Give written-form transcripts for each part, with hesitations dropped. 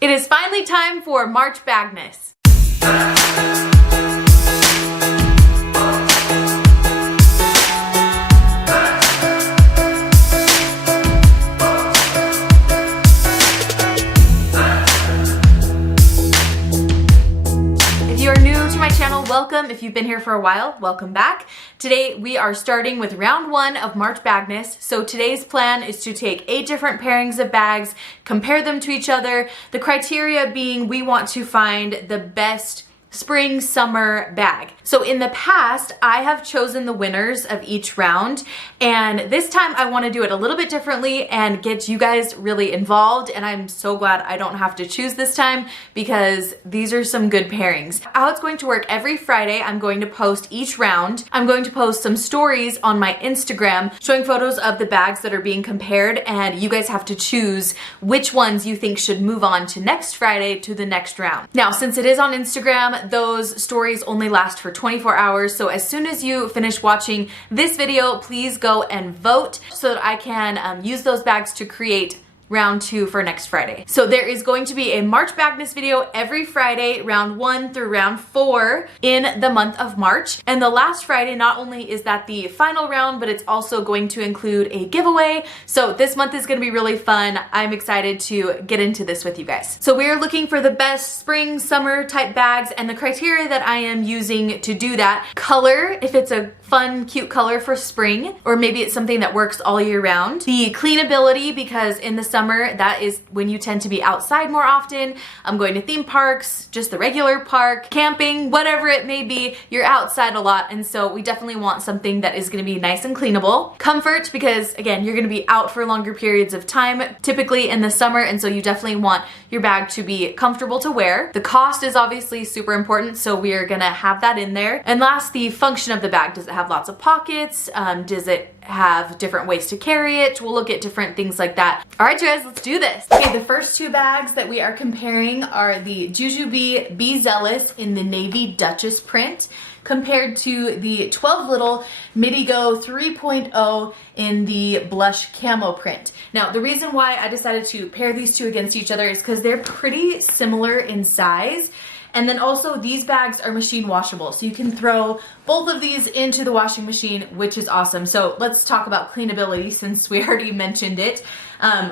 It is finally time for March BAGNESS. Welcome. If you've been here for a while, welcome back. Today we are starting with round 1 of March BAGNESS. So today's plan is to take 8 different pairings of bags, compare them to each other. The criteria being we want to find the best spring summer bag. So in the past, I have chosen the winners of each round, and this time I want to do it a little bit differently and get you guys really involved, and I'm so glad I don't have to choose this time because these are some good pairings. How it's going to work, every Friday I'm going to post each round. I'm going to post some stories on my Instagram showing photos of the bags that are being compared, and you guys have to choose which ones you think should move on to next Friday to the next round. Now, since it is on Instagram, those stories only last for 24 hours, so as soon as you finish watching this video, please go and vote so that I can use those bags to create round 2 for next Friday. So there is going to be a March BAGNESS video every Friday, round 1 through round 4 in the month of March. And the last Friday, not only is that the final round, but it's also going to include a giveaway. So this month is gonna be really fun. I'm excited to get into this with you guys. So we're looking for the best spring, summer type bags, and the criteria that I am using to do that: color, if it's a fun, cute color for spring, or maybe it's something that works all year round. The cleanability, because in the summer, that is when you tend to be outside more often. I'm going to theme parks, just the regular park, camping, whatever it may be, you're outside a lot, and so we definitely want something that is gonna be nice and cleanable. Comfort, because again, you're gonna be out for longer periods of time, typically in the summer, and so you definitely want your bag to be comfortable to wear. The cost is obviously super important, so we're gonna have that in there. And last, the function of the bag. Does it have lots of pockets? Does it have different ways to carry it? We'll look at different things like that. All right, you guys, let's do this. Okay, the first 2 bags that we are comparing are the JuJuBe Be Zealous in the Navy Duchess print compared to the 12 Little Midi Go 3.0 in the blush camo print. Now, the reason why I decided to pair these 2 against each other is because they're pretty similar in size. And then also these bags are machine washable, so you can throw both of these into the washing machine, which is awesome. So let's talk about cleanability since we already mentioned it.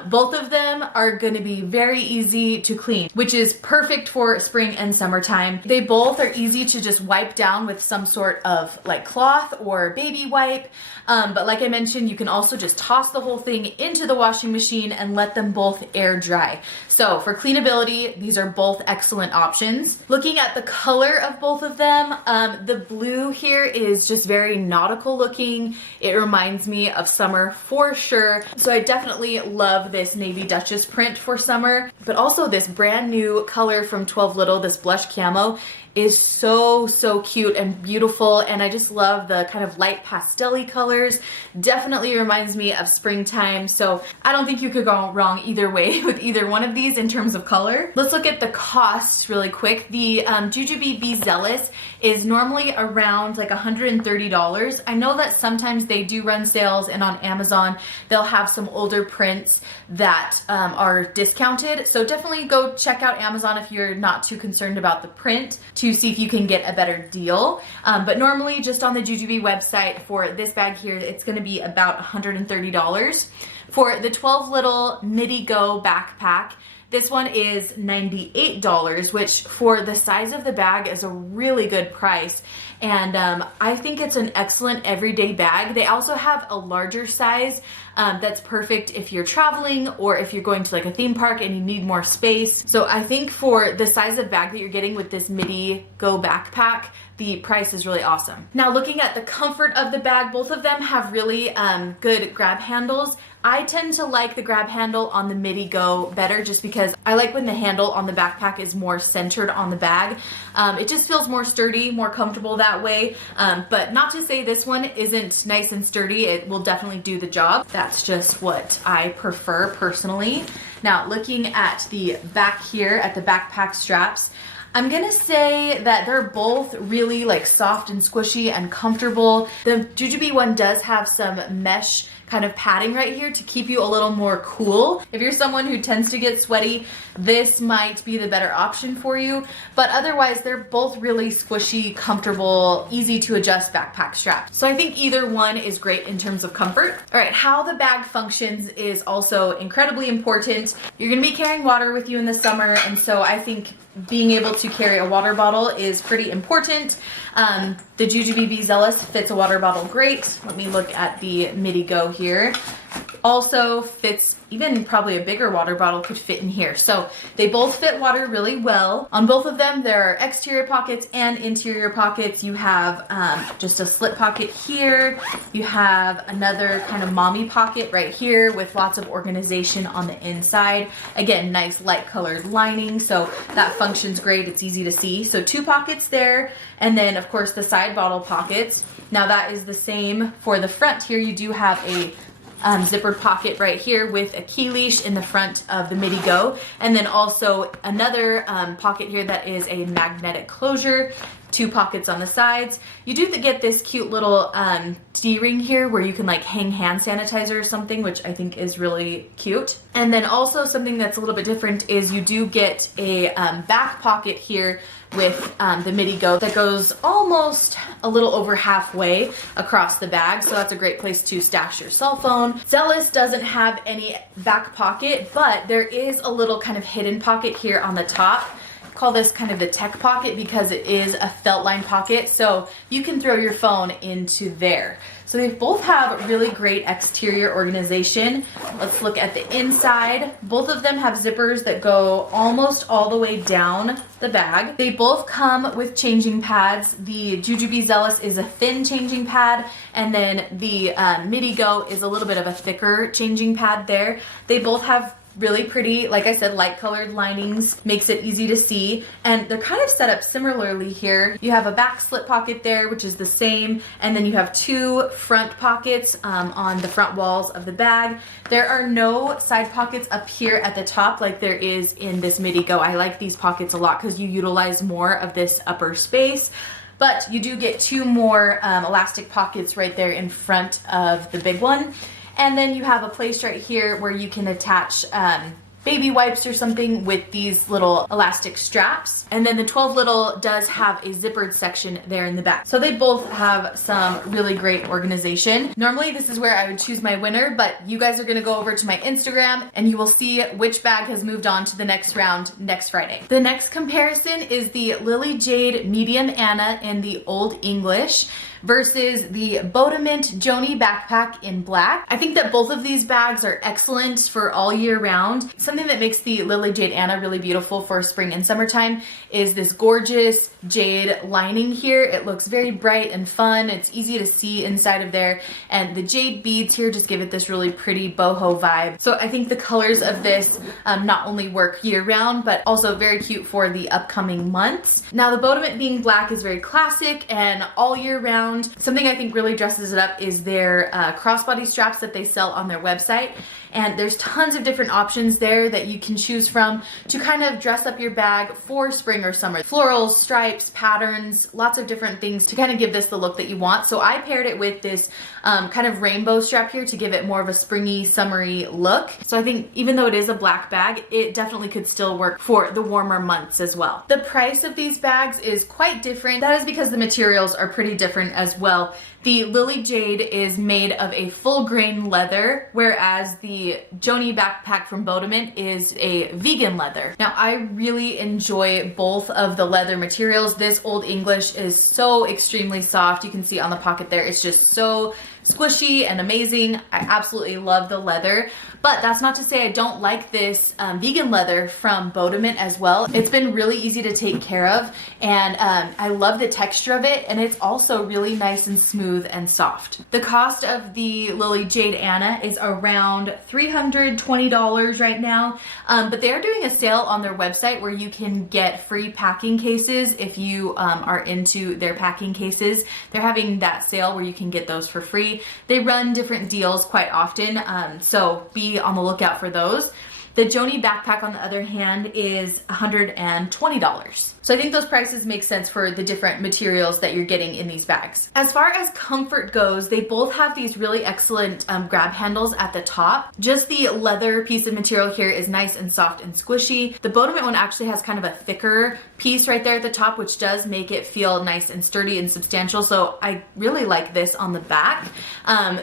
Both of them are going to be very easy to clean, which is perfect for spring and summertime. They both are easy to just wipe down with some sort of like cloth or baby wipe. But like I mentioned, you can also just toss the whole thing into the washing machine and let them both air dry. So for cleanability, these are both excellent options. Looking at the color of both of them, the blue here is just very nautical looking. It reminds me of summer for sure. So I definitely love this Navy Duchess print for summer, but also this brand new color from 12 Little, this blush camo, is so cute and beautiful, and I just love the kind of light pastel-y colors. Definitely reminds me of springtime, so I don't think you could go wrong either way with either one of these in terms of color. Let's look at the cost really quick. The JuJuBe Be Zealous is normally around like $130. I know that sometimes they do run sales, and on Amazon they'll have some older prints that are discounted, so definitely go check out Amazon if you're not too concerned about the print to see if you can get a better deal. But normally just on the JuJuBe website for this bag here, it's gonna be about $130. For the 12 Little Midi Go backpack, this one is $98, which for the size of the bag is a really good price. And I think it's an excellent everyday bag. They also have a larger size that's perfect if you're traveling or if you're going to like a theme park and you need more space. So I think for the size of bag that you're getting with this Midi Go backpack, the price is really awesome. Now looking at the comfort of the bag, both of them have really good grab handles. I tend to like the grab handle on the Midi Go better just because I like when the handle on the backpack is more centered on the bag. It just feels more sturdy, more comfortable that way. But not to say this one isn't nice and sturdy. It will definitely do the job. That's just what I prefer personally. Now looking at the back here at the backpack straps, I'm gonna say that they're both really like soft and squishy and comfortable. The JuJuBe one does have some mesh kind of padding right here to keep you a little more cool. If you're someone who tends to get sweaty, this might be the better option for you, but otherwise they're both really squishy, comfortable, easy to adjust backpack straps. So I think either one is great in terms of comfort. All right, how the bag functions is also incredibly important. You're gonna be carrying water with you in the summer, and so I think being able to carry a water bottle is pretty important. The JuJuBe Zealous fits a water bottle great. Let me look at the Midi Go here. Also fits, even probably a bigger water bottle could fit in here. So they both fit water really well. On both of them, there are exterior pockets and interior pockets. You have just a slip pocket here. You have another kind of mommy pocket right here with lots of organization on the inside. Again, nice light colored lining, so that functions great. It's easy to see. So 2 pockets there, and then of course the side bottle pockets. Now that is the same for the front here. You do have a zippered pocket right here with a key leash in the front of the Midi Go, and then also another pocket here that is a magnetic closure. 2 pockets on the sides. You do get this cute little D-ring here where you can like hang hand sanitizer or something, which I think is really cute. And then also something that's a little bit different is you do get a back pocket here with the Midi Go that goes almost a little over halfway across the bag, so that's a great place to stash your cell phone. Zealous doesn't have any back pocket, but there is a little kind of hidden pocket here on the top. Call this kind of the tech pocket because it is a felt line pocket, so you can throw your phone into there. So they both have really great exterior organization. Let's look at the inside. Both of them have zippers that go almost all the way down the bag. They both come with changing pads. The JuJuBe Zealous is a thin changing pad, and then the Midi Go is a little bit of a thicker changing pad there. They both have really pretty, like I said, light colored linings, makes it easy to see, and they're kind of set up similarly here. You have a back slip pocket there, which is the same, and then you have 2 front pockets on the front walls of the bag. There are no side pockets up here at the top like there is in this Midi Go. I like these pockets a lot because you utilize more of this upper space. But you do get 2 more elastic pockets right there in front of the big one. And then you have a place right here where you can attach baby wipes or something with these little elastic straps. And then the 12 little does have a zippered section there in the back. So they both have some really great organization. Normally this is where I would choose my winner, but you guys are gonna go over to my Instagram and you will see which bag has moved on to the next round next Friday. The next comparison is the Lily Jade Medium Anna in the Old English versus the Bodomint Jonie backpack in black. I think that both of these bags are excellent for all year round. Something that makes the Lily Jade Anna really beautiful for spring and summertime is this gorgeous jade lining here. It looks very bright and fun. It's easy to see inside of there, and the jade beads here just give it this really pretty boho vibe. So I think the colors of this not only work year round, but also very cute for the upcoming months. Now the Bodomint being black is very classic and all year round. Something I think really dresses it up is their crossbody straps that they sell on their website. And there's tons of different options there that you can choose from to kind of dress up your bag for spring or summer. Florals, stripes, patterns, lots of different things to kind of give this the look that you want. So I paired it with this kind of rainbow strap here to give it more of a springy, summery look. So I think even though it is a black bag, it definitely could still work for the warmer months as well. The price of these bags is quite different. That is because the materials are pretty different as well. The Lily Jade is made of a full grain leather, whereas the Jonie backpack from Bodomint is a vegan leather. Now I really enjoy both of the leather materials. This Old English is so extremely soft. You can see on the pocket there, it's just so squishy and amazing. I absolutely love the leather, but that's not to say I don't like this vegan leather from Bodomint as well. It's been really easy to take care of, and I love the texture of it, and it's also really nice and smooth and soft. The cost of the Lily Jade Anna is around $320 right now, but they are doing a sale on their website where you can get free packing cases if you are into their packing cases. They're having that sale where you can get those for free. They run different deals quite often, so be on the lookout for those. The Jonie backpack, on the other hand, is $120. So I think those prices make sense for the different materials that you're getting in these bags. As far as comfort goes, they both have these really excellent grab handles at the top. Just the leather piece of material here is nice and soft and squishy. The Bodomint one actually has kind of a thicker piece right there at the top, which does make it feel nice and sturdy and substantial. So I really like this on the back.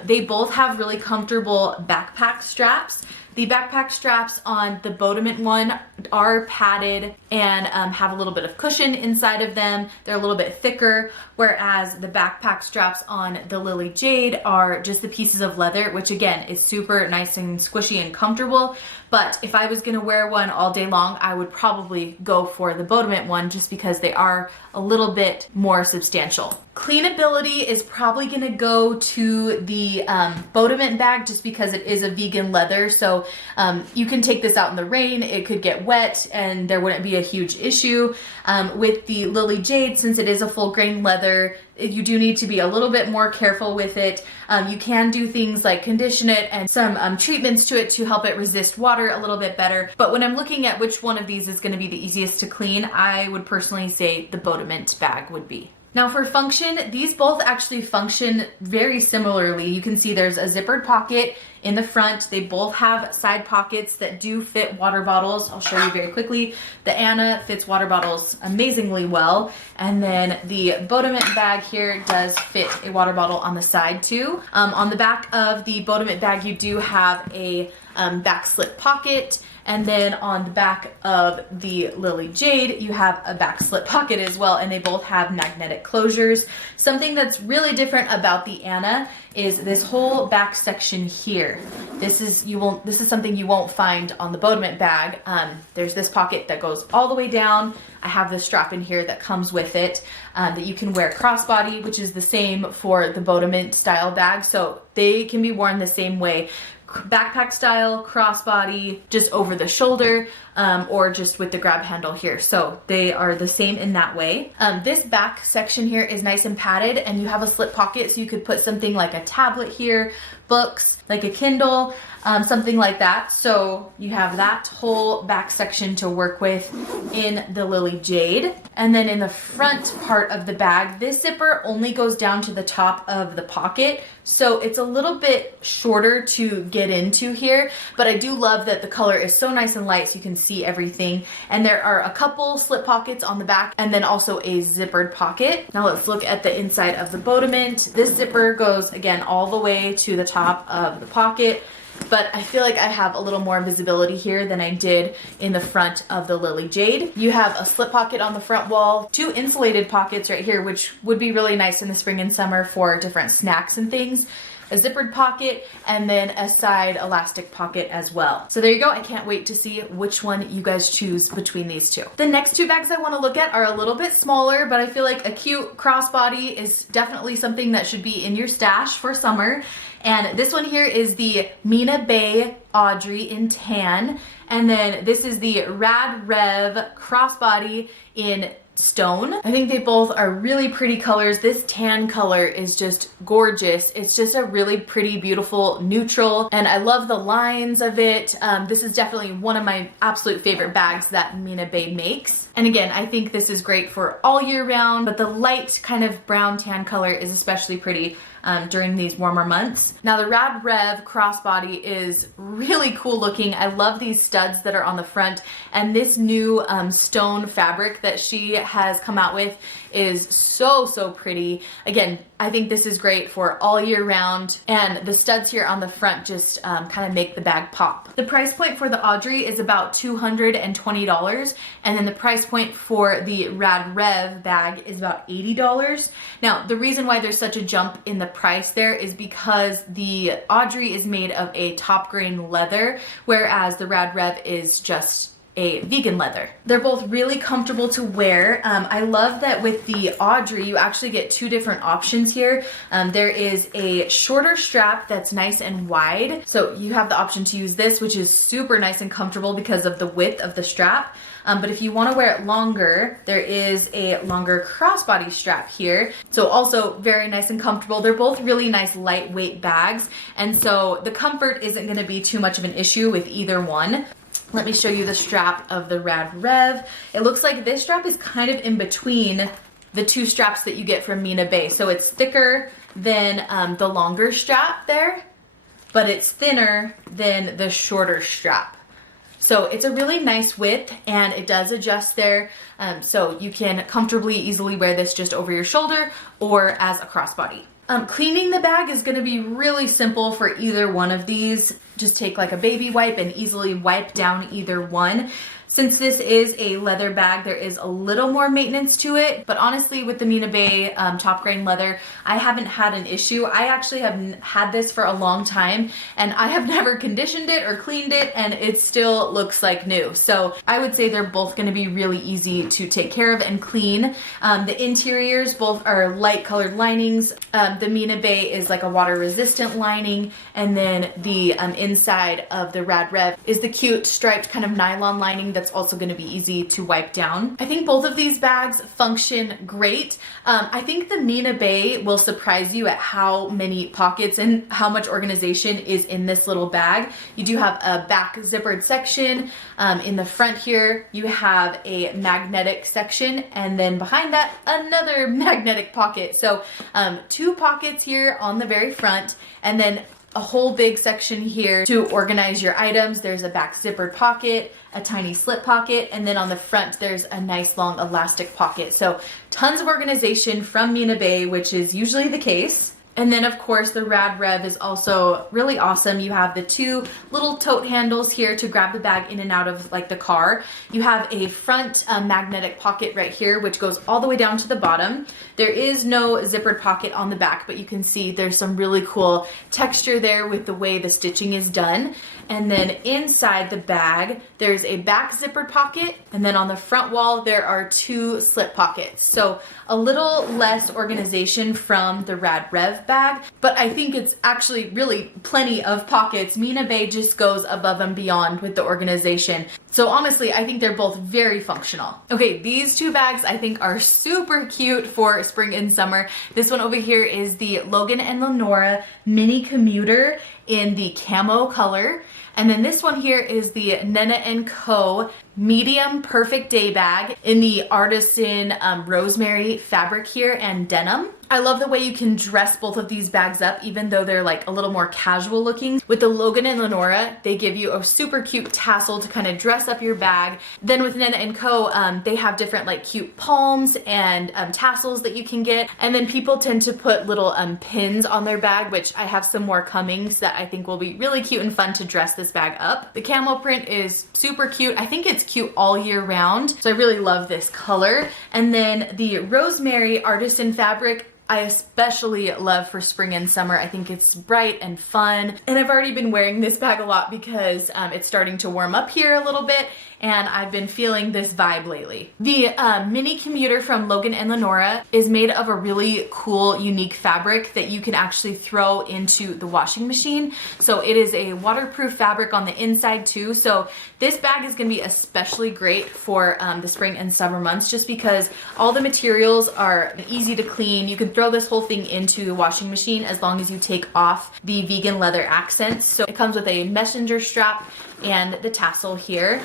They both have really comfortable backpack straps. The backpack straps on the Bodomint one are padded and have a little bit of cushion inside of them. They're a little bit thicker, whereas the backpack straps on the Lily Jade are just the pieces of leather, which again is super nice and squishy and comfortable. But if I was gonna wear one all day long, I would probably go for the Bodomint one just because they are a little bit more substantial. Cleanability is probably gonna go to the Bodomint bag just because it is a vegan leather. So you can take this out in the rain, it could get wet and there wouldn't be a huge issue. With the Lily Jade, since it is a full grain leather, you do need to be a little bit more careful with it. You can do things like condition it and some treatments to it to help it resist water a little bit better. But when I'm looking at which one of these is gonna be the easiest to clean, I would personally say the Bodomint bag would be. Now for function, these both actually function very similarly. You can see there's a zippered pocket in the front. They both have side pockets that do fit water bottles. I'll show you very quickly. The Anna fits water bottles amazingly well. And then the Bodomint bag here does fit a water bottle on the side too. On the back of the Bodomint bag, you do have a back slip pocket. And then on the back of the Lily Jade, you have a back slip pocket as well, and they both have magnetic closures. Something that's really different about the Anna is this whole back section here. This is something you won't find on the Bodomint bag. There's this pocket that goes all the way down. I have the strap in here that comes with it that you can wear crossbody, which is the same for the Bodomint style bag. So they can be worn the same way. Backpack style, crossbody, just over the shoulder, or just with the grab handle here. So they are the same in that way. This back section here is nice and padded, and you have a slip pocket, so you could put something like a tablet here, books, like a Kindle, something like that. So you have that whole back section to work with in the Lily Jade. And then in the front part of the bag, this zipper only goes down to the top of the pocket. So it's a little bit shorter to get into here, but I do love that the color is so nice and light so you can see everything. And there are a couple slip pockets on the back and then also a zippered pocket. Now let's look at the inside of the Bodomint. This zipper goes again all the way to the top of the pocket, but I feel like I have a little more visibility here than I did in the front of the Lily Jade. You have a slip pocket on the front wall, two insulated pockets right here, which would be really nice in the spring and summer for different snacks and things. A zippered pocket, and then a side elastic pocket as well. So there you go. I can't wait to see which one you guys choose between these two. The next two bags I want to look at are a little bit smaller, but I feel like a cute crossbody is definitely something that should be in your stash for summer. And this one here is the Mina Baie Audrey in tan. And then this is the Rad Rev crossbody in stone. I think they both are really pretty colors. This tan color is just gorgeous. It's just a really pretty, beautiful neutral, and I love the lines of it. This is definitely one of my absolute favorite bags that Mina Baie makes. And again, I think this is great for all year round, but the light kind of brown tan color is especially pretty during these warmer months. Now the Rad Rev crossbody is really cool looking. I love these studs that are on the front, and this new stone fabric that she has come out with is so pretty. Again, I think this is great for all year round, and the studs here on the front just kind of make the bag pop. The price point for the Audrey is about $220, and then the price point for the Rad Rev bag is about $80. Now, the reason why there's such a jump in the price there is because the Audrey is made of a top grain leather, whereas the Rad Rev is just a vegan leather. They're both really comfortable to wear. I love that with the Audrey, you actually get two different options here. There is a shorter strap that's nice and wide. So you have the option to use this, which is super nice and comfortable because of the width of the strap. But if you want to wear it longer, there is a longer crossbody strap here. So also very nice and comfortable. They're both really nice lightweight bags. And so the comfort isn't going to be too much of an issue with either one. Let me show you the strap of the Rad Rev. It looks like this strap is kind of in between the two straps that you get from Mina Baie. So it's thicker than the longer strap there, but it's thinner than the shorter strap. So it's a really nice width, and it does adjust there. So you can comfortably, easily wear this just over your shoulder or as a crossbody. Cleaning the bag is going to be really simple for either one of these. Just take like a baby wipe and easily wipe down either one. Since this is a leather bag, there is a little more maintenance to it, but honestly with the Mina Baie top grain leather, I haven't had an issue. I actually have had this for a long time, and I have never conditioned it or cleaned it, and it still looks like new. So I would say they're both going to be really easy to take care of and clean. The interiors both are light colored linings. The Mina Baie is like a water resistant lining, and then the inside of the Rad Rev is the cute striped kind of nylon lining that's also going to be easy to wipe down. I think both of these bags function great. I think the Mina Baie will surprise you at how many pockets and how much organization is in this little bag. You do have a back zippered section. In the front here, you have a magnetic section, and then behind that, another magnetic pocket. So 2 pockets here on the very front, and then a whole big section here to organize your items. There's a back zippered pocket, a tiny slip pocket, and then on the front there's a nice long elastic pocket. So tons of organization from Mina Baie, which is usually the case. And then of course the Rad Rev is also really awesome. You have the 2 little tote handles here to grab the bag in and out of like the car. You have a front magnetic pocket right here, which goes all the way down to the bottom. There is no zippered pocket on the back, but you can see there's some really cool texture there with the way the stitching is done. And then inside the bag, there's a back zippered pocket, and then on the front wall, there are 2 slip pockets. So a little less organization from the Rad Rev bag, but I think it's actually really plenty of pockets. Mina Baie just goes above and beyond with the organization. So honestly, I think they're both very functional. Okay, these 2 bags I think are super cute for spring and summer. This one over here is the Logan and Lenora Mini Commuter in the camo color. And then this one here is the Nena & Co. Medium Perfect Day Bag in the Artisan Rosemary fabric here and denim. I love the way you can dress both of these bags up, even though they're like a little more casual looking. With the Logan and Lenora, they give you a super cute tassel to kind of dress up your bag. Then with Nena & Co, they have different like cute palms and tassels that you can get. And then people tend to put little pins on their bag, which I have some more coming, so that I think will be really cute and fun to dress this bag up. The camel print is super cute. I think it's cute all year round, so I really love this color. And then the Rosemary Artisan fabric, I especially love for spring and summer. I think it's bright and fun, and I've already been wearing this bag a lot because it's starting to warm up here a little bit, and I've been feeling this vibe lately. The Mini Commuter from Logan and Lenora is made of a really cool, unique fabric that you can actually throw into the washing machine. So it is a waterproof fabric on the inside too. So this bag is gonna be especially great for the spring and summer months, just because all the materials are easy to clean. You can throw this whole thing into the washing machine as long as you take off the vegan leather accents. So it comes with a messenger strap and the tassel here.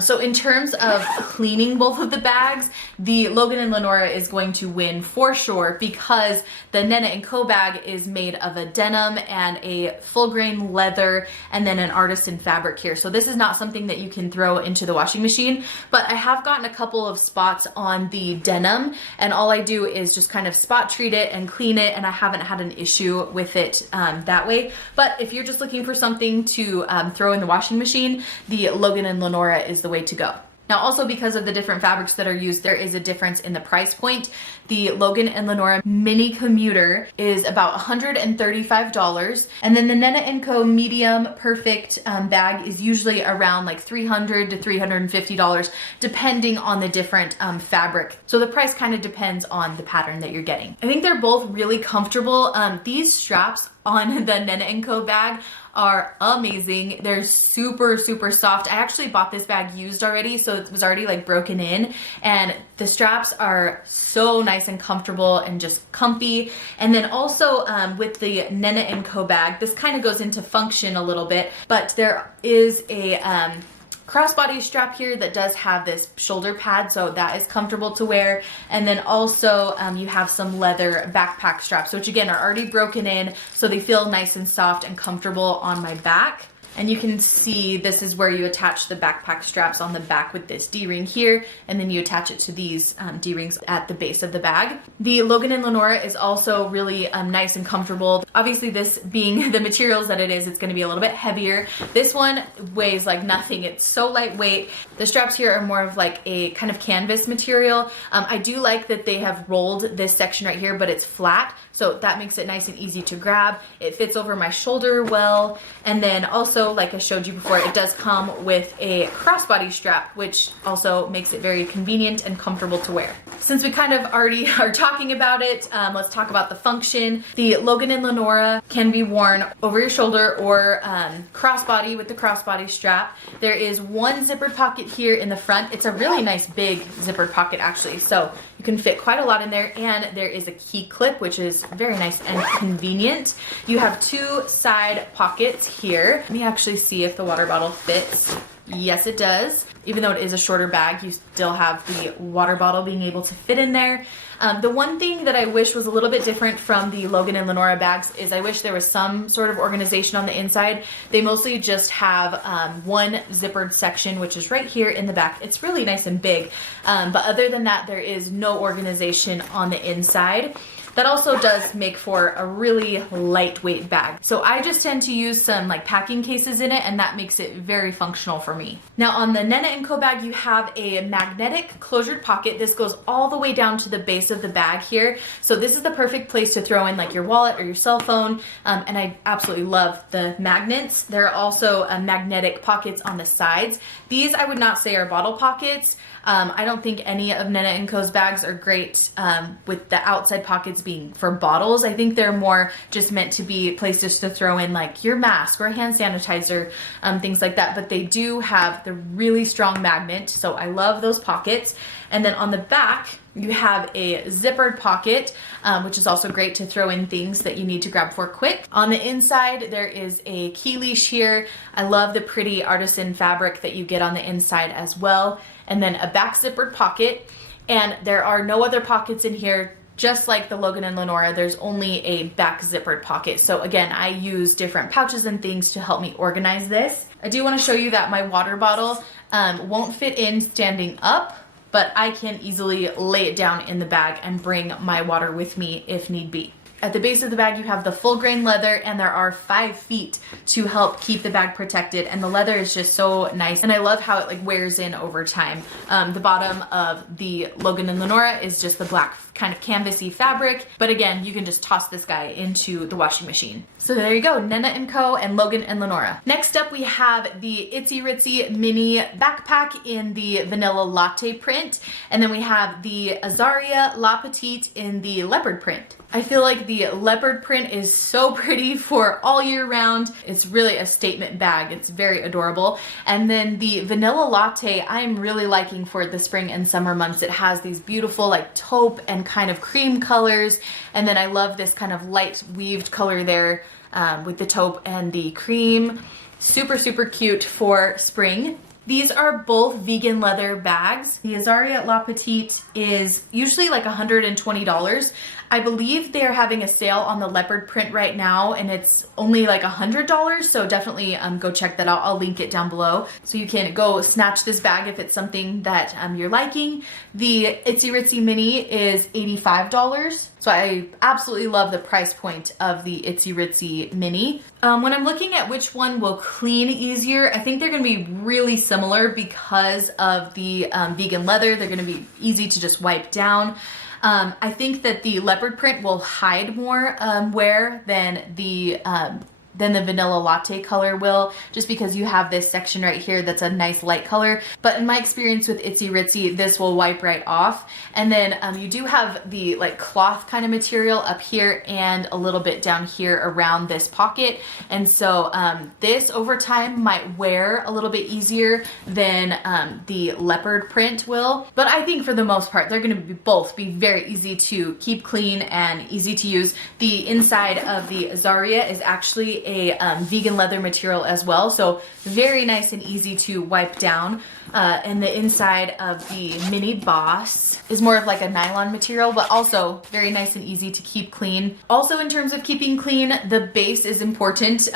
So in terms of cleaning both of the bags, the Logan and Lenora is going to win for sure, because the Nena & Co bag is made of a denim and a full grain leather and then an artisan fabric here. So this is not something that you can throw into the washing machine, but I have gotten a couple of spots on the denim, and all I do is just kind of spot treat it and clean it, and I haven't had an issue with it that way. But if you're just looking for something to throw in the washing machine, the Logan and Lenora is the way to go. Now also, because of the different fabrics that are used, there is a difference in the price point. The Logan and Lenora Mini Commuter is about $135, and then the Nena & Co Medium Perfect bag is usually around like $300 to $350, depending on the different fabric. So the price kind of depends on the pattern that you're getting. I think they're both really comfortable. These straps on the Nena & Co bag are amazing. They're super, super soft. I actually bought this bag used already, so it was already like broken in, and the straps are so nice and comfortable and just comfy. And then also with the Nena & Co bag, this kind of goes into function a little bit, but there is a crossbody strap here that does have this shoulder pad, so that is comfortable to wear. And then also you have some leather backpack straps, which again are already broken in, so they feel nice and soft and comfortable on my back. And you can see this is where you attach the backpack straps on the back with this D-ring here, and then you attach it to these D-rings at the base of the bag. The Logan and Lenora is also really nice and comfortable. Obviously, this being the materials that it is, it's going to be a little bit heavier. This one weighs like nothing. It's so lightweight. The straps here are more of like a kind of canvas material. I do like that they have rolled this section right here, but it's flat, so that makes it nice and easy to grab. It fits over my shoulder well, and then also, like I showed you before, it does come with a crossbody strap, which also makes it very convenient and comfortable to wear. Since we kind of already are talking about it, let's talk about the function. The Logan and Lenora can be worn over your shoulder or crossbody with the crossbody strap. There is one zippered pocket here in the front. It's a really nice big zippered pocket actually, so you can fit quite a lot in there, and there is a key clip, which is very nice and convenient. You have two side pockets here. Let me actually see if the water bottle fits. Yes, it does. Even though it is a shorter bag, you still have the water bottle being able to fit in there. The one thing that I wish was a little bit different from the Logan and Lenora bags is I wish there was some sort of organization on the inside. They mostly just have one zippered section, which is right here in the back. It's really nice and big, but other than that, there is no organization on the inside. That also does make for a really lightweight bag. So I just tend to use some like packing cases in it, and that makes it very functional for me. Now on the Nena & Co bag, you have a magnetic closured pocket. This goes all the way down to the base of the bag here. So this is the perfect place to throw in like your wallet or your cell phone. And I absolutely love the magnets. There are also magnetic pockets on the sides. These I would not say are bottle pockets. I don't think any of Nena & Co.'s bags are great with the outside pockets being for bottles. I think they're more just meant to be places to throw in like your mask or hand sanitizer, things like that. But they do have the really strong magnet, so I love those pockets. And then on the back, you have a zippered pocket, which is also great to throw in things that you need to grab for quick. On the inside, there is a key leash here. I love the pretty artisan fabric that you get on the inside as well. And then a back zippered pocket. And there are no other pockets in here. Just like the Logan and Lenora, there's only a back zippered pocket. So again, I use different pouches and things to help me organize this. I do want to show you that my water bottle won't fit in standing up, but I can easily lay it down in the bag and bring my water with me if need be. At the base of the bag, you have the full grain leather, and there are 5 feet to help keep the bag protected. And the leather is just so nice, and I love how it like wears in over time. The bottom of the Logan and Lenora is just the black kind of canvasy fabric, but again, you can just toss this guy into the washing machine. So there you go, Nena & Co. and Logan and Lenora. Next up, we have the Itzy Ritzy mini backpack in the vanilla latte print, and then we have the Azaria La Petite in the leopard print. I feel like the leopard print is so pretty for all year round. It's really a statement bag. It's very adorable. And then the vanilla latte, I'm really liking for the spring and summer months. It has these beautiful like taupe and kind of cream colors. And then I love this kind of light weaved color there with the taupe and the cream. Super, super cute for spring. These are both vegan leather bags. The Azaria La Petite is usually like $120. I believe they're having a sale on the leopard print right now, and it's only like $100, so definitely go check that out. I'll link it down below so you can go snatch this bag if it's something that you're liking. The Itzy Ritzy mini is $85, so I absolutely love the price point of the Itzy Ritzy mini. When I'm looking at which one will clean easier, I think they're going to be really similar because of the vegan leather. They're going to be easy to just wipe down. I think that the leopard print will hide more wear than the vanilla latte color will, just because you have this section right here that's a nice light color. But in my experience with Itzy Ritzy, this will wipe right off. And then you do have the like cloth kind of material up here and a little bit down here around this pocket. And so this over time might wear a little bit easier than the leopard print will. But I think for the most part, they're going to both be very easy to keep clean and easy to use. The inside of the Azaria is actually a vegan leather material as well, so very nice and easy to wipe down. And the inside of the mini boss is more of like a nylon material, but also very nice and easy to keep clean. Also, in terms of keeping clean, the base is important.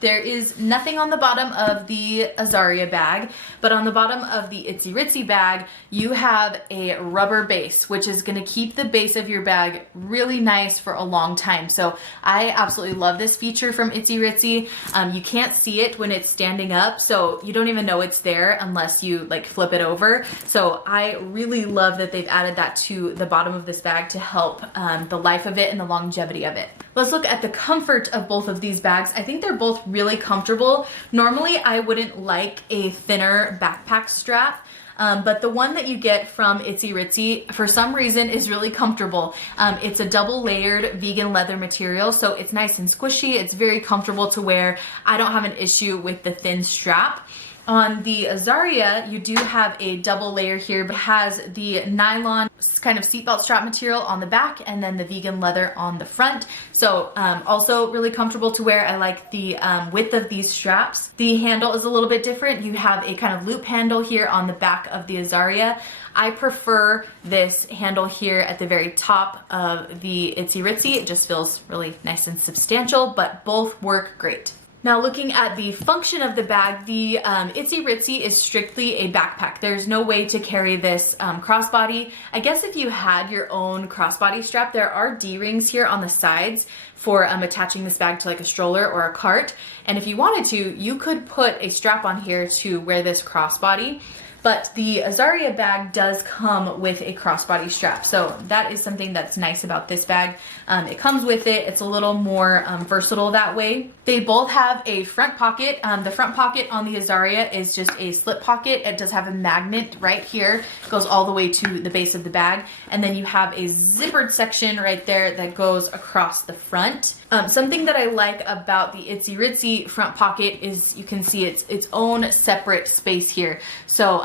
There is nothing on the bottom of the Azaria bag, but on the bottom of the Itzy Ritzy bag, you have a rubber base, which is gonna keep the base of your bag really nice for a long time. So I absolutely love this feature from Itzy Ritzy. You can't see it when it's standing up, so you don't even know it's there unless you like flip it over. So I really love that they've added that to the bottom of this bag to help the life of it and the longevity of it. Let's look at the comfort of both of these bags. I think they're both really comfortable. Normally I wouldn't like a thinner backpack strap, but the one that you get from Itzy Ritzy for some reason is really comfortable. It's a double layered vegan leather material, so it's nice and squishy. It's very comfortable to wear. I don't have an issue with the thin strap. On the Azaria, you do have a double layer here, but it has the nylon kind of seatbelt strap material on the back and then the vegan leather on the front. So also really comfortable to wear. I like the width of these straps. The handle is a little bit different. You have a kind of loop handle here on the back of the Azaria. I prefer this handle here at the very top of the Itzy Ritzy. It just feels really nice and substantial, but both work great. Now looking at the function of the bag, the Itzy Ritzy is strictly a backpack. There's no way to carry this crossbody. I guess if you had your own crossbody strap, there are D-rings here on the sides for attaching this bag to like a stroller or a cart. And if you wanted to, you could put a strap on here to wear this crossbody. But the Azaria bag does come with a crossbody strap, so that is something that's nice about this bag. It comes with it. It's a little more versatile that way. They both have a front pocket. The front pocket on the Azaria is just a slip pocket. It does have a magnet right here. It goes all the way to the base of the bag. And then you have a zippered section right there that goes across the front. Something that I like about the Itzy Ritzy front pocket is you can see its own separate space here. So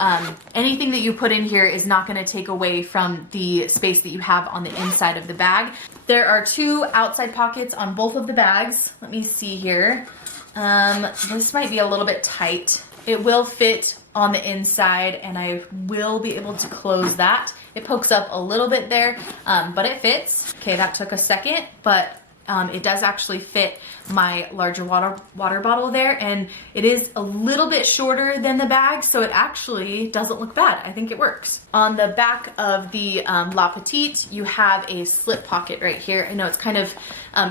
anything that you put in here is not going to take away from the space that you have on the inside of the bag. There are two outside pockets on both of the bags. Let me see here. This might be a little bit tight. It will fit on the inside and I will be able to close that. It pokes up a little bit there, but it fits. Okay, that took a second, but it does actually fit my larger water bottle there, and it is a little bit shorter than the bag, so it actually doesn't look bad. I think it works. On the back of the La Petite, you have a slip pocket right here. I know it's kind of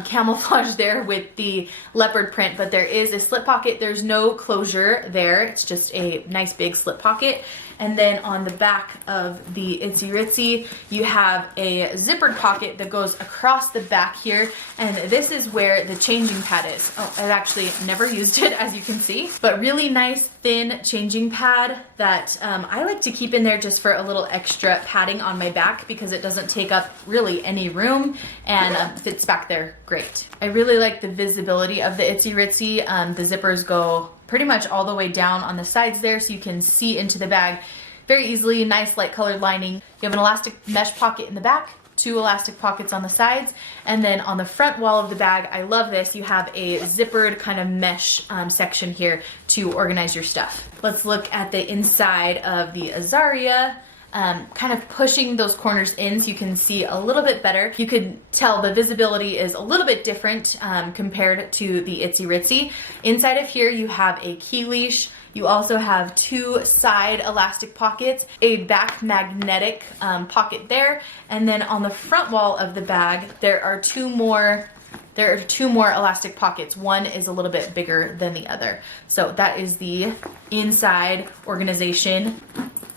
camouflaged there with the leopard print, but there is a slip pocket. There's no closure there. It's just a nice big slip pocket. And then on the back of the Itzy Ritzy, you have a zippered pocket that goes across the back here. And this is where the changing pad is. Oh, I've actually never used it, as you can see. But really nice, thin changing pad that I like to keep in there just for a little extra padding on my back because it doesn't take up really any room and fits back there great. I really like the visibility of the Itzy Ritzy. The zippers go pretty much all the way down on the sides there so you can see into the bag very easily. Nice light colored lining. You have an elastic mesh pocket in the back, two elastic pockets on the sides, and then on the front wall of the bag, I love this, you have a zippered kind of mesh section here to organize your stuff. Let's look at the inside of the Azaria. Kind of pushing those corners in so you can see a little bit better. You could tell the visibility is a little bit different compared to the Itzy Ritzy. Inside of here you have a key leash. You also have two side elastic pockets, a back magnetic pocket there, and then on the front wall of the bag there are two more elastic pockets. One is a little bit bigger than the other. So that is the inside organization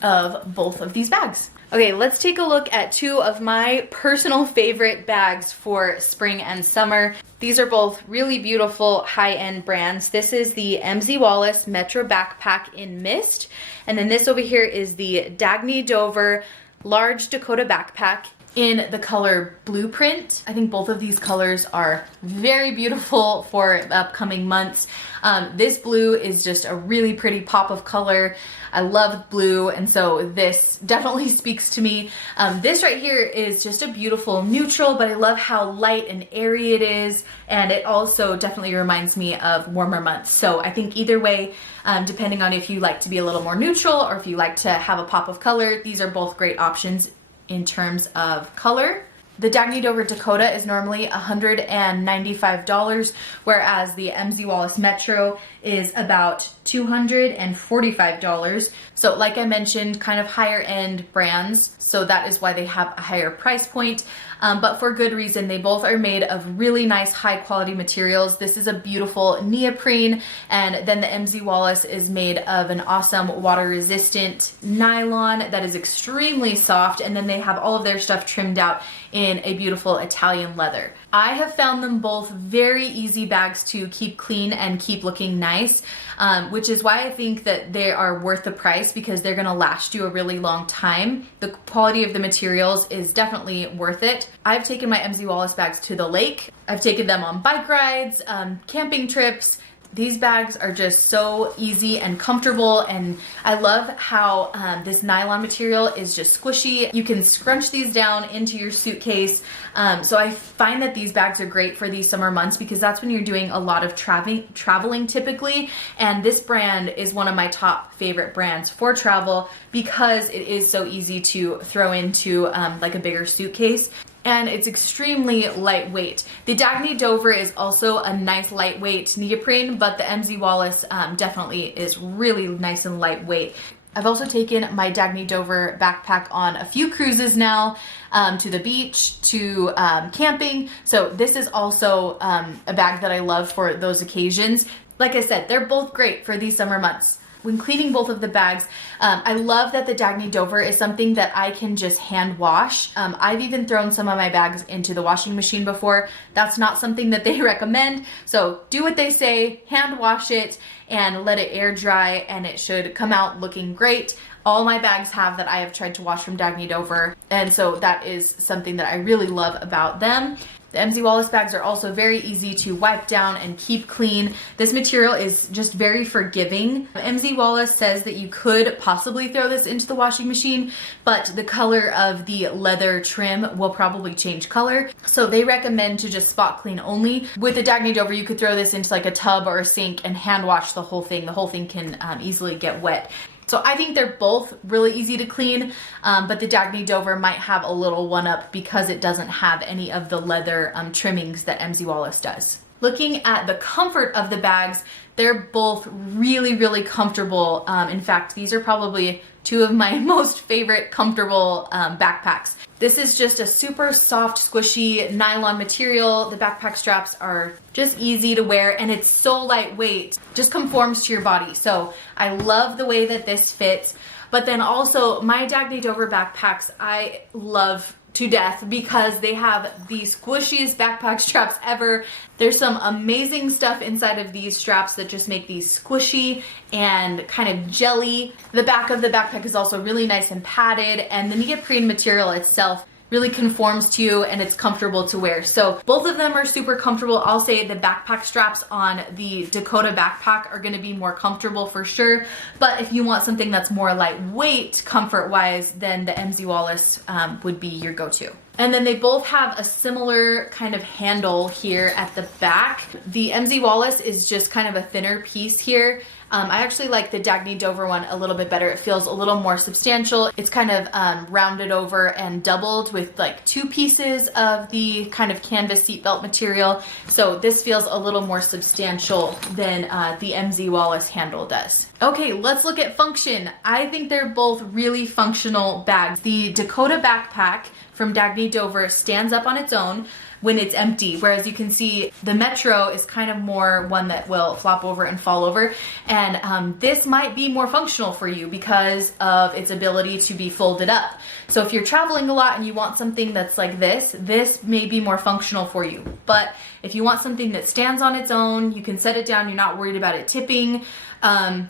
of both of these bags. Okay, let's take a look at two of my personal favorite bags for spring and summer. These are both really beautiful high-end brands. This is the MZ Wallace Metro Backpack in Mist, and then this over here is the Dagne Dover Large Dakota Backpack in the color Blueprint. I think both of these colors are very beautiful for upcoming months. This blue is just a really pretty pop of color. I love blue, and so this definitely speaks to me. This right here is just a beautiful neutral, but I love how light and airy it is, and it also definitely reminds me of warmer months. So I think either way, depending on if you like to be a little more neutral or if you like to have a pop of color, these are both great options in terms of color. The Dagne Dover Dakota is normally $195, whereas the MZ Wallace Metro is about $245. So like I mentioned, kind of higher end brands, so that is why they have a higher price point. But for good reason. They both are made of really nice high quality materials. This is a beautiful neoprene, and then the MZ Wallace is made of an awesome water resistant nylon that is extremely soft, and then they have all of their stuff trimmed out in a beautiful Italian leather. I have found them both very easy bags to keep clean and keep looking nice, which is why I think that they are worth the price, because they're gonna last you a really long time. The quality of the materials is definitely worth it. I've taken my MZ Wallace bags to the lake. I've taken them on bike rides, camping trips. These bags are just so easy and comfortable, and I love how this nylon material is just squishy. You can scrunch these down into your suitcase. So I find that these bags are great for these summer months, because that's when you're doing a lot of traveling typically, and this brand is one of my top favorite brands for travel because it is so easy to throw into like a bigger suitcase. And it's extremely lightweight. The Dagne Dover is also a nice lightweight neoprene, but the MZ Wallace definitely is really nice and lightweight. I've also taken my Dagne Dover backpack on a few cruises now, to the beach, to camping. So this is also a bag that I love for those occasions. Like I said, they're both great for these summer months. When cleaning both of the bags, I love that the Dagne Dover is something that I can just hand wash. I've even thrown some of my bags into the washing machine before. That's not something that they recommend. So do what they say, hand wash it and let it air dry, and it should come out looking great. All my bags have that I have tried to wash from Dagne Dover, and so that is something that I really love about them. The MZ Wallace bags are also very easy to wipe down and keep clean. This material is just very forgiving. MZ Wallace says that you could possibly throw this into the washing machine, but the color of the leather trim will probably change color. So they recommend to just spot clean only. With the Dagne Dover, you could throw this into like a tub or a sink and hand wash the whole thing. The whole thing can easily get wet. So I think they're both really easy to clean, but the Dagne Dover might have a little one up because it doesn't have any of the leather trimmings that MZ Wallace does. Looking at the comfort of the bags, they're both really, really comfortable. In fact, these are probably two of my most favorite comfortable backpacks. This is just a super soft, squishy nylon material. The backpack straps are just easy to wear, and it's so lightweight, just conforms to your body. So I love the way that this fits. But then also my Dagne Dover backpacks, I love to death because they have the squishiest backpack straps ever. There's some amazing stuff inside of these straps that just make these squishy and kind of jelly. The back of the backpack is also really nice and padded, and the neoprene material itself really conforms to you and it's comfortable to wear. So both of them are super comfortable. I'll say the backpack straps on the Dakota backpack are gonna be more comfortable for sure. But if you want something that's more lightweight comfort-wise, then the MZ Wallace would be your go-to. And then they both have a similar kind of handle here at the back. The MZ Wallace is just kind of a thinner piece here. I actually like the Dagne Dover one a little bit better. It feels a little more substantial. It's kind of rounded over and doubled with like two pieces of the kind of canvas seatbelt material. So this feels a little more substantial than the MZ Wallace handle does. Okay, let's look at function. I think they're both really functional bags. The Dakota backpack from Dagne Dover stands up on its own when it's empty, whereas you can see the Metro is kind of more one that will flop over and fall over, and this might be more functional for you because of its ability to be folded up. So if you're traveling a lot and you want something that's like this may be more functional for you. But if you want something that stands on its own, you can set it down, you're not worried about it tipping,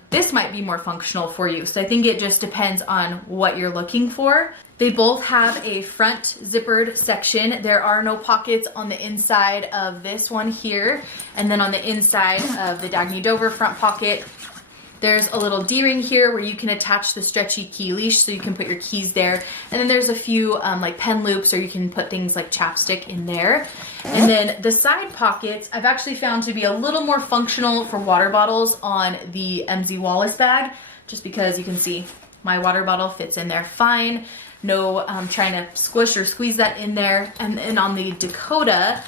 this might be more functional for you. So I think it just depends on what you're looking for. They both have a front zippered section. There are no pockets on the inside of this one here. And then on the inside of the Dagne Dover front pocket, there's a little D-ring here where you can attach the stretchy key leash so you can put your keys there. And then there's a few like pen loops, or you can put things like chapstick in there. And then the side pockets I've actually found to be a little more functional for water bottles on the MZ Wallace bag, just because you can see my water bottle fits in there fine. No trying to squish or squeeze that in there. And then on the Dakota,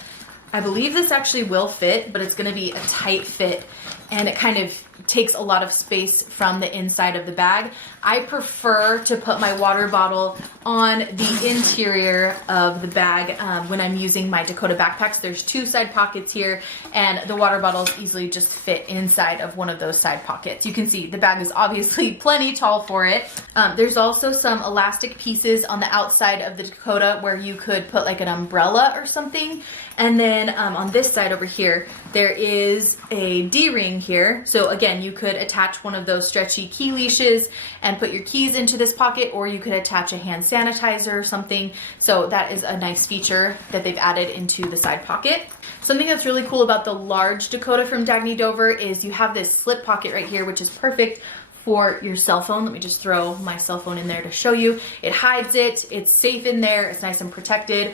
I believe this actually will fit, but it's going to be a tight fit, and it kind of takes a lot of space from the inside of the bag. I prefer to put my water bottle on the interior of the bag when I'm using my Dakota backpacks. There's two side pockets here, and the water bottles easily just fit inside of one of those side pockets. You can see the bag is obviously plenty tall for it. There's also some elastic pieces on the outside of the Dakota where you could put like an umbrella or something. And then on this side over here, there is a D-ring here. So again, you could attach one of those stretchy key leashes and put your keys into this pocket, or you could attach a hand sanitizer or something. So that is a nice feature that they've added into the side pocket. Something that's really cool about the large Dakota from Dagne Dover is you have this slip pocket right here, which is perfect for your cell phone. Let me just throw my cell phone in there to show you. It hides it, it's safe in there, it's nice and protected,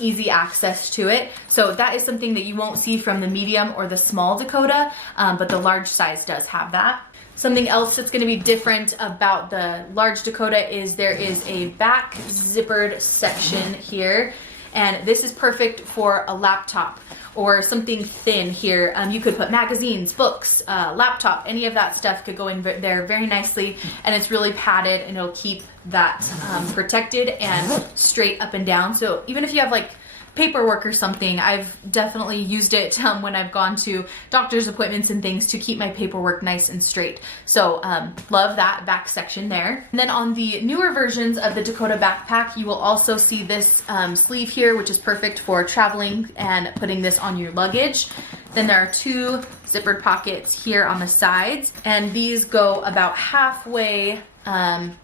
easy access to it. So that is something that you won't see from the medium or the small Dakota, but the large size does have that. Something else that's going to be different about the large Dakota is there is a back zippered section here, and this is perfect for a laptop or something thin here. You could put magazines, books, laptop, any of that stuff could go in there very nicely, and it's really padded and it'll keep that protected and straight up and down. So even if you have like paperwork or something, I've definitely used it when I've gone to doctor's appointments and things to keep my paperwork nice and straight. So love that back section there. And then on the newer versions of the Dakota backpack, you will also see this sleeve here, which is perfect for traveling and putting this on your luggage. Then there are two zippered pockets here on the sides, and these go about halfway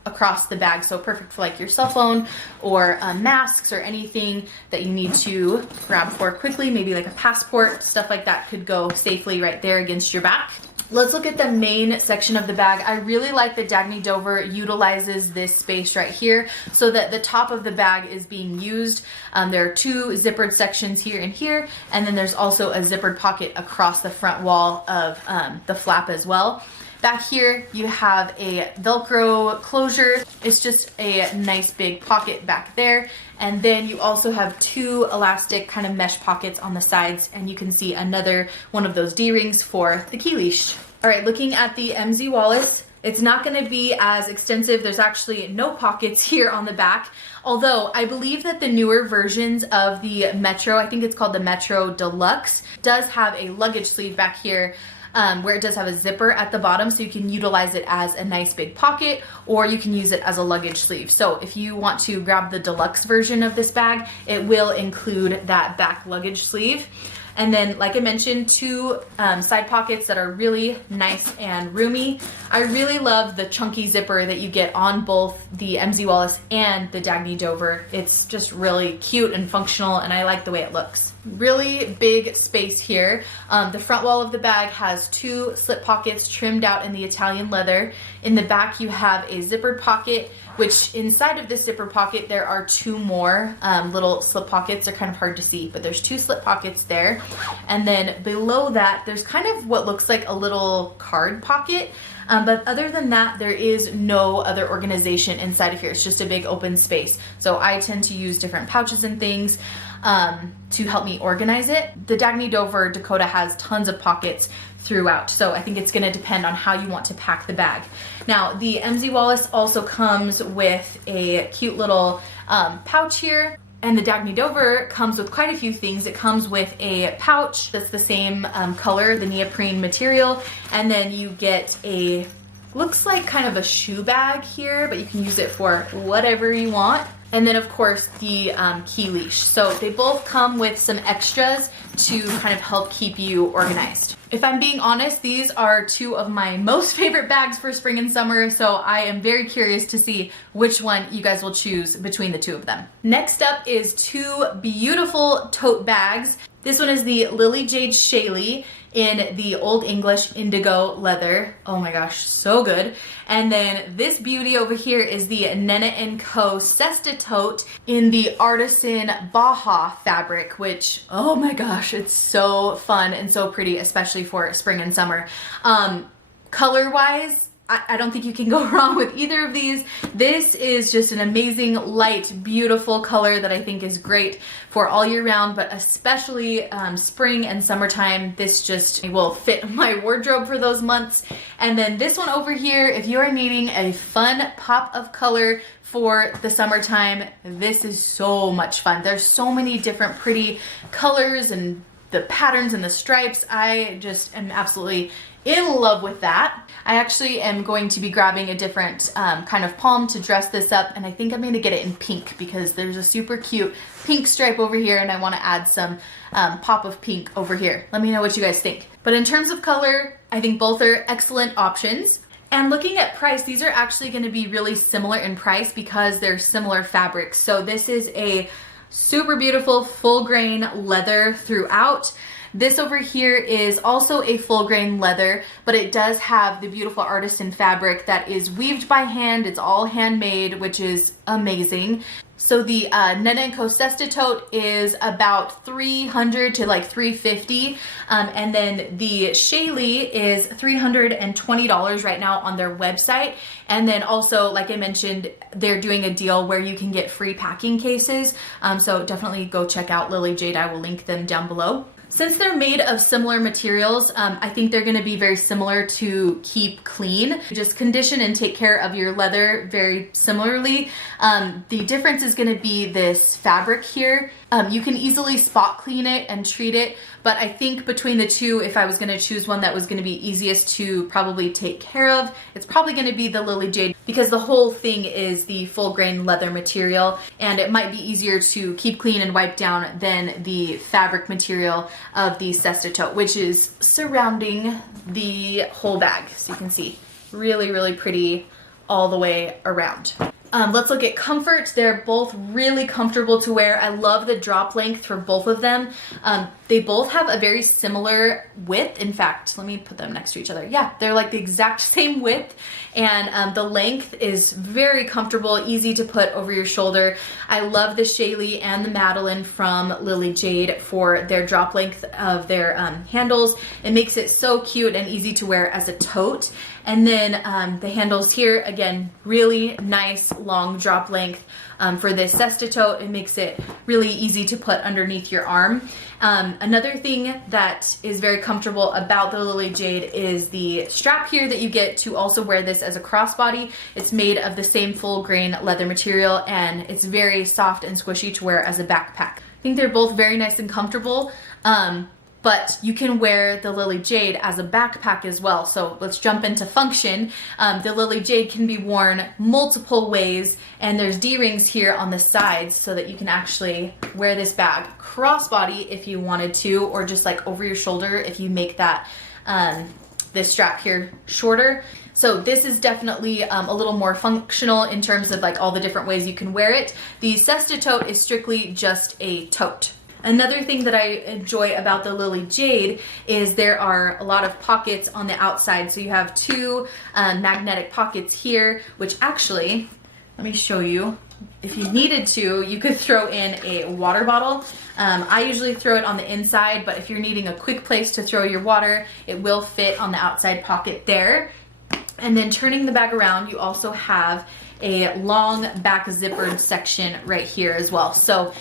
across the bag, so perfect for like your cell phone or masks or anything that you need to grab for quickly, maybe like a passport, stuff like that could go safely right there against your back. Let's look at the main section of the bag. I really like that Dagne Dover utilizes this space right here so that the top of the bag is being used. There are two zippered sections here and here, and then there's also a zippered pocket across the front wall of the flap as well. Back here, you have a Velcro closure. It's just a nice big pocket back there. And then you also have two elastic kind of mesh pockets on the sides, and you can see another one of those D-rings for the key leash. All right, looking at the MZ Wallace, it's not going to be as extensive. There's actually no pockets here on the back. Although I believe that the newer versions of the Metro, I think it's called the Metro Deluxe, does have a luggage sleeve back here, where it does have a zipper at the bottom, so you can utilize it as a nice big pocket, or you can use it as a luggage sleeve. So if you want to grab the deluxe version of this bag, it will include that back luggage sleeve. And then, like I mentioned, two side pockets that are really nice and roomy. I really love the chunky zipper that you get on both the MZ Wallace and the Dagne Dover. It's just really cute and functional, and I like the way it looks. Really big space here. The front wall of the bag has two slip pockets trimmed out in the Italian leather. In the back, you have a zippered pocket, which inside of this zipper pocket, there are two more little slip pockets. They're kind of hard to see, but there's two slip pockets there. And then below that, there's kind of what looks like a little card pocket. But other than that, there is no other organization inside of here. It's just a big open space. So I tend to use different pouches and things to help me organize it. The Dagne Dover Dakota has tons of pockets throughout, so I think it's going to depend on how you want to pack the bag. Now, the MZ Wallace also comes with a cute little pouch here, and the Dagne Dover comes with quite a few things. It comes with a pouch that's the same color, the neoprene material, and then you get a, looks like kind of a shoe bag here, but you can use it for whatever you want. And then of course the key leash. So they both come with some extras to kind of help keep you organized. If I'm being honest, these are two of my most favorite bags for spring and summer, so I am very curious to see which one you guys will choose between the two of them. Next up is two beautiful tote bags. This one is the Lily Jade Shaylee in the Old English indigo leather. Oh my gosh, so good. And then this beauty over here is the Nena & Co. Cesta tote in the artisan Baie fabric, which, oh my gosh, it's so fun and so pretty, especially for spring and summer. Color-wise, I don't think you can go wrong with either of these. This is just an amazing, light, beautiful color that I think is great for all year round, but especially spring and summertime. This just will fit my wardrobe for those months. And then this one over here, if you are needing a fun pop of color for the summertime, this is so much fun. There's so many different pretty colors and the patterns and the stripes. I just am absolutely in love with that. I actually am going to be grabbing a different kind of palm to dress this up, and I think I'm gonna get it in pink because there's a super cute pink stripe over here and I wanna add some pop of pink over here. Let me know what you guys think. But in terms of color, I think both are excellent options. And looking at price, these are actually gonna be really similar in price because they're similar fabrics. So this is a super beautiful full grain leather throughout. This over here is also a full grain leather, but it does have the beautiful artisan fabric that is weaved by hand. It's all handmade, which is amazing. So the Nena & Co. Cesta tote is about $300 to like $350, and then the Shaylee is $320 right now on their website. And then also, like I mentioned, they're doing a deal where you can get free packing cases. So definitely go check out Lily Jade. I will link them down below. Since they're made of similar materials, I think they're gonna be very similar to keep clean. Just condition and take care of your leather very similarly. The difference is gonna be this fabric here. You can easily spot clean it and treat it, but I think between the two, if I was gonna choose one that was gonna be easiest to probably take care of, it's probably gonna be the Lily Jade because the whole thing is the full grain leather material, and it might be easier to keep clean and wipe down than the fabric material of the Cesta tote, which is surrounding the whole bag. So you can see really, really pretty all the way around. Let's look at comfort. They're both really comfortable to wear. I love the drop length for both of them. They both have a very similar width. In fact, let me put them next to each other. Yeah, they're like the exact same width, and the length is very comfortable, easy to put over your shoulder. I love the Shaylee and the Madeline from Lily Jade for their drop length of their handles. It makes it so cute and easy to wear as a tote. And then the handles here, again, really nice long drop length for this Cesta tote. It makes it really easy to put underneath your arm. Another thing that is very comfortable about the Lily Jade is the strap here that you get to also wear this as a crossbody. It's made of the same full grain leather material, and it's very soft and squishy to wear as a backpack. I think they're both very nice and comfortable. But you can wear the Lily Jade as a backpack as well. So let's jump into function. The Lily Jade can be worn multiple ways, and there's D-rings here on the sides so that you can actually wear this bag crossbody if you wanted to, or just like over your shoulder if you make that this strap here shorter. So this is definitely a little more functional in terms of like all the different ways you can wear it. The Cesta tote is strictly just a tote. Another thing that I enjoy about the Lily Jade is there are a lot of pockets on the outside. So you have two magnetic pockets here, which actually, let me show you. If you needed to, you could throw in a water bottle. I usually throw it on the inside, but if you're needing a quick place to throw your water, it will fit on the outside pocket there. And then turning the bag around, you also have a long back zippered section right here as well. So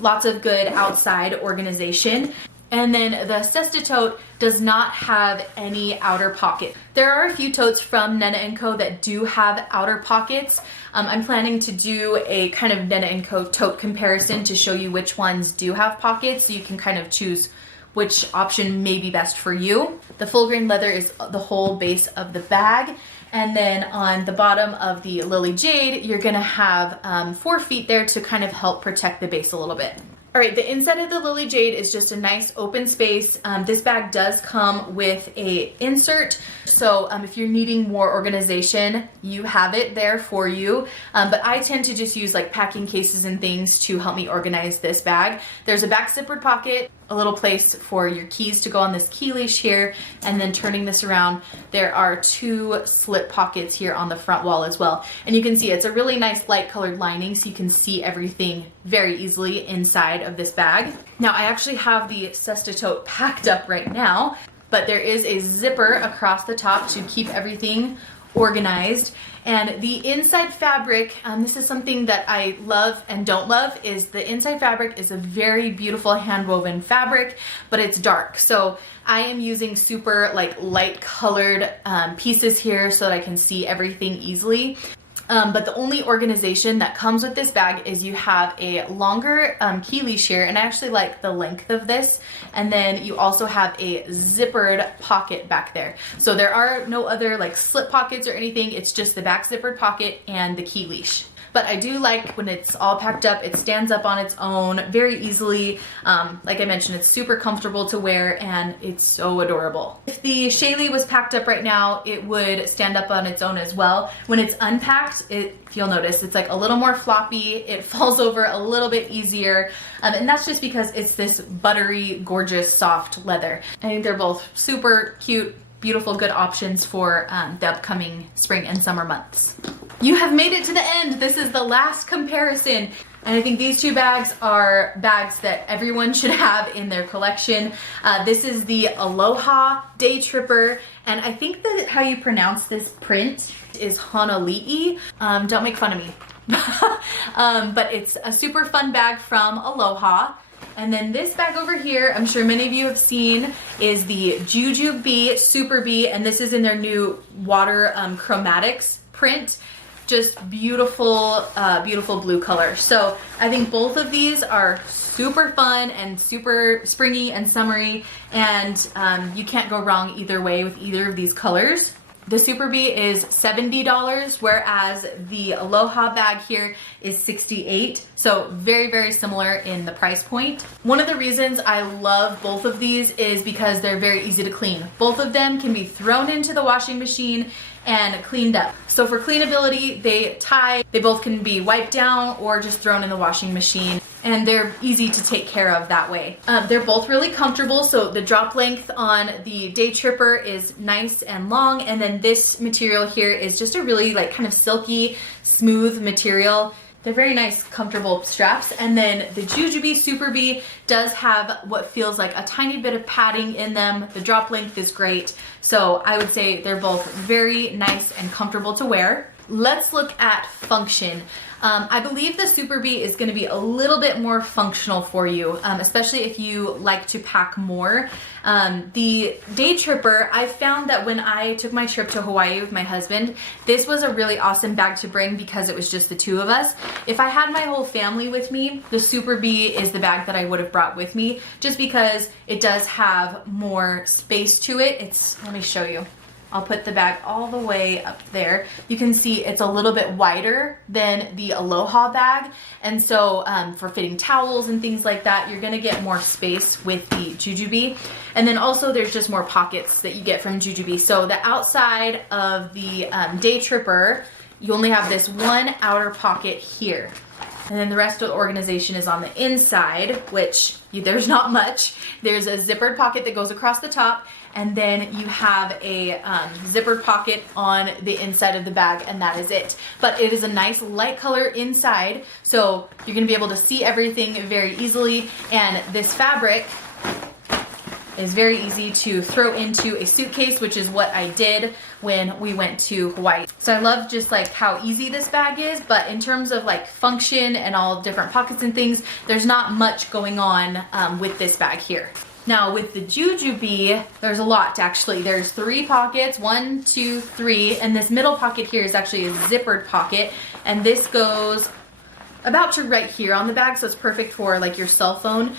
lots of good outside organization. And then the Cesta tote does not have any outer pocket. There are a few totes from Nena & Co. that do have outer pockets. I'm planning to do a kind of Nena & Co. tote comparison to show you which ones do have pockets, so you can kind of choose which option may be best for you. The full grain leather is the whole base of the bag. And then on the bottom of the Lily Jade, you're gonna have 4 feet there to kind of help protect the base a little bit. All right, the inside of the Lily Jade is just a nice open space. This bag does come with a insert, so if you're needing more organization, you have it there for you. But I tend to just use like packing cases and things to help me organize this bag. There's a back zippered pocket, a little place for your keys to go on this key leash here, and then turning this around, there are 2 slip pockets here on the front wall as well. And you can see it's a really nice light colored lining, so you can see everything very easily inside of this bag. Now I actually have the Cesta tote packed up right now, but there is a zipper across the top to keep everything organized. And the inside fabric, this is something that I love and don't love, is the inside fabric is a very beautiful hand woven fabric, but it's dark. So I am using super like light colored pieces here so that I can see everything easily. But the only organization that comes with this bag is you have a longer key leash here, and I actually like the length of this, and then you also have a zippered pocket back there. So there are no other like slip pockets or anything, it's just the back zippered pocket and the key leash. But I do like when it's all packed up, it stands up on its own very easily. Like I mentioned, it's super comfortable to wear and it's so adorable. If the Shaylee was packed up right now, it would stand up on its own as well. When it's unpacked, if you'll notice, it's like a little more floppy. It falls over a little bit easier. And that's just because it's this buttery, gorgeous, soft leather. I think they're both super cute, beautiful, good options for the upcoming spring and summer months. You have made it to the end. This is the last comparison. And I think these 2 bags are bags that everyone should have in their collection. This is the Aloha Day Tripper. And I think that how you pronounce this print is Honolii. Don't make fun of me. But it's a super fun bag from Aloha. And then this bag over here, I'm sure many of you have seen, is the JuJuBe Super Bee, and this is in their new water chromatics print. Just beautiful, beautiful blue color. So I think both of these are super fun and super springy and summery, and you can't go wrong either way with either of these colors. The Super Bee is $70, whereas the Aloha bag here is $68. So very, very similar in the price point. One of the reasons I love both of these is because they're very easy to clean. Both of them can be thrown into the washing machine and cleaned up. So for cleanability, they tie. They both can be wiped down or just thrown in the washing machine, and they're easy to take care of that way. They're both really comfortable, so the drop length on the Day Tripper is nice and long, and then this material here is just a really like kind of silky, smooth material. They're very nice, comfortable straps. And then the JuJuBe Super Bee does have what feels like a tiny bit of padding in them. The drop length is great. So I would say they're both very nice and comfortable to wear. Let's look at function. I believe the Super Bee is going to be a little bit more functional for you, especially if you like to pack more. The Day Tripper, I found that when I took my trip to Hawaii with my husband, this was a really awesome bag to bring because it was just the 2 of us. If I had my whole family with me, the Super Bee is the bag that I would have brought with me, just because it does have more space to it. Let me show you. I'll put the bag all the way up there. You can see it's a little bit wider than the Aloha bag. And so for fitting towels and things like that, you're gonna get more space with the JuJuBe. And then also there's just more pockets that you get from JuJuBe. So the outside of the Day Tripper, you only have this one outer pocket here. And then the rest of the organization is on the inside, which there's not much. There's a zippered pocket that goes across the top, and then you have a zippered pocket on the inside of the bag, and that is it. But it is a nice light color inside, so you're gonna be able to see everything very easily, and this fabric is very easy to throw into a suitcase, which is what I did when we went to Hawaii. So I love just like how easy this bag is, but in terms of like function and all different pockets and things, there's not much going on with this bag here. Now with the JuJuBe, there's a lot actually. There's 3 pockets, 1, 2, 3, and this middle pocket here is actually a zippered pocket, and this goes about to right here on the bag, so it's perfect for like your cell phone,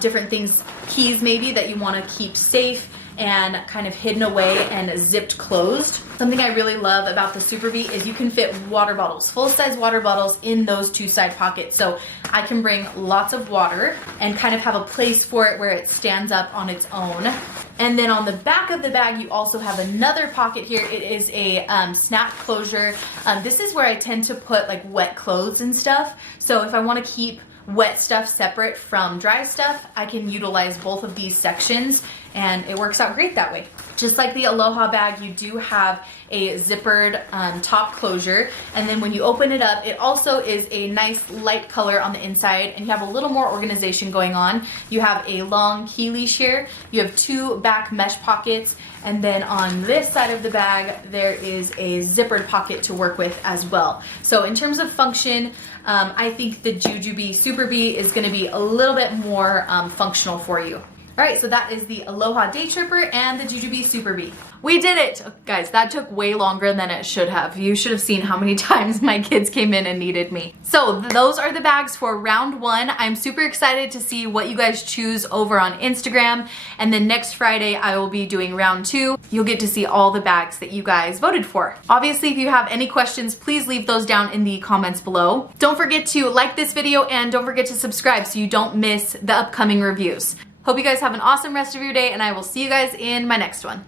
different things, keys maybe that you want to keep safe. and kind of hidden away and zipped closed. Something I really love about the Super Bee is you can fit water bottles, full-size water bottles in those two side pockets. So I can bring lots of water and kind of have a place for it where it stands up on its own. And then on the back of the bag, you also have another pocket here. It is a snap closure. This is where I tend to put like wet clothes and stuff. So if I want to keep wet stuff separate from dry stuff, I can utilize both of these sections and it works out great that way. Just like the Aloha bag, you do have a zippered top closure, and then when you open it up, it also is a nice light color on the inside, and you have a little more organization going on. You have a long key leash here, you have two back mesh pockets, and then on this side of the bag, there is a zippered pocket to work with as well. So in terms of function, I think the JuJuBe Super Bee is gonna be a little bit more functional for you. All right, so that is the Aloha Day Tripper and the JuJuBe Super Bee. We did it! Guys, that took way longer than it should have. You should have seen how many times my kids came in and needed me. So those are the bags for round 1. I'm super excited to see what you guys choose over on Instagram. And then next Friday, I will be doing round 2. You'll get to see all the bags that you guys voted for. Obviously, if you have any questions, please leave those down in the comments below. Don't forget to like this video and don't forget to subscribe so you don't miss the upcoming reviews. Hope you guys have an awesome rest of your day, and I will see you guys in my next one.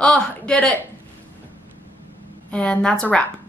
Oh, I did it. And that's a wrap.